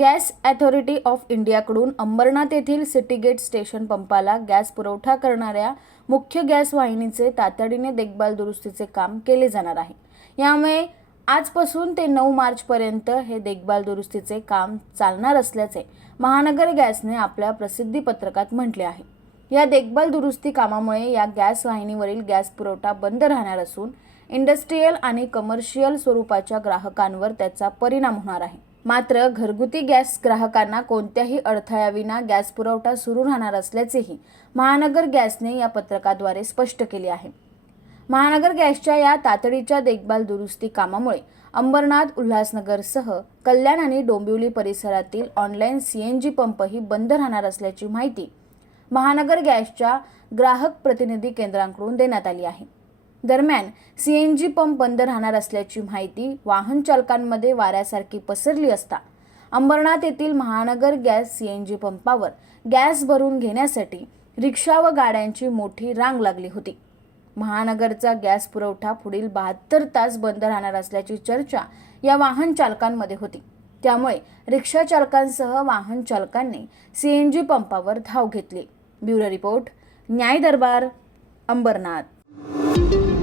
Gas authority of इंडियाकडून अंबरनाथ येथील city gate station पंपाला गॅस पुरवठा करणाऱ्या मुख्य गॅस वाहिनीचे तातडीने देखभाल दुरुस्तीचे काम केले जाणार आहे. यामुळे आजपासून ते नऊ मार्चपर्यंत हे देखभाल दुरुस्तीचे काम चालणार असल्याचे महानगर गॅसने आपल्या प्रसिद्धी पत्रकात म्हटले आहे. या देखभाल दुरुस्ती कामामुळे या गॅस वाहिनीवरील गॅस पुरवठा बंद राहणार असून इंडस्ट्रीयल आणि कमर्शियल स्वरूपाच्या ग्राहकांवर त्याचा परिणाम होणार आहे. मात्र घरगुती गॅस ग्राहकांना कोणत्याही अडथळ्याविना गॅस पुरवठा सुरू राहणार असल्याचेही महानगर गॅसने या पत्रकाद्वारे स्पष्ट केले आहे. महानगर गॅसच्या या तातडीच्या देखभाल दुरुस्ती कामामुळे अंबरनाथ उल्हासनगरसह कल्याण आणि डोंबिवली परिसरातील ऑनलाईन सी एन जी पंपही बंद राहणार असल्याची माहिती महानगर गॅसच्या ग्राहक प्रतिनिधी केंद्रांकडून देण्यात आली आहे. दरम्यान सीएनजी पंप बंद राहणार असल्याची माहिती वाहन चालकांमध्ये वाऱ्यासारखी पसरली असता. अंबरनाथ येथील महानगर गॅस सीएनजी पंपावर गॅस भरून घेण्यासाठी रिक्षा व गाड्यांची मोठी रांग लागली होती. महानगरचा गॅस पुरवठा पुढील बहात्तर तास बंद राहणार असल्याची चर्चा या वाहन चालकांमध्ये होती. त्यामुळे रिक्षा चालकांसह वाहन चालकांनी सीएनजी पंपावर धाव घेतली. ब्युरो रिपोर्ट न्याय दरबार अंबरनाथ. Thank you.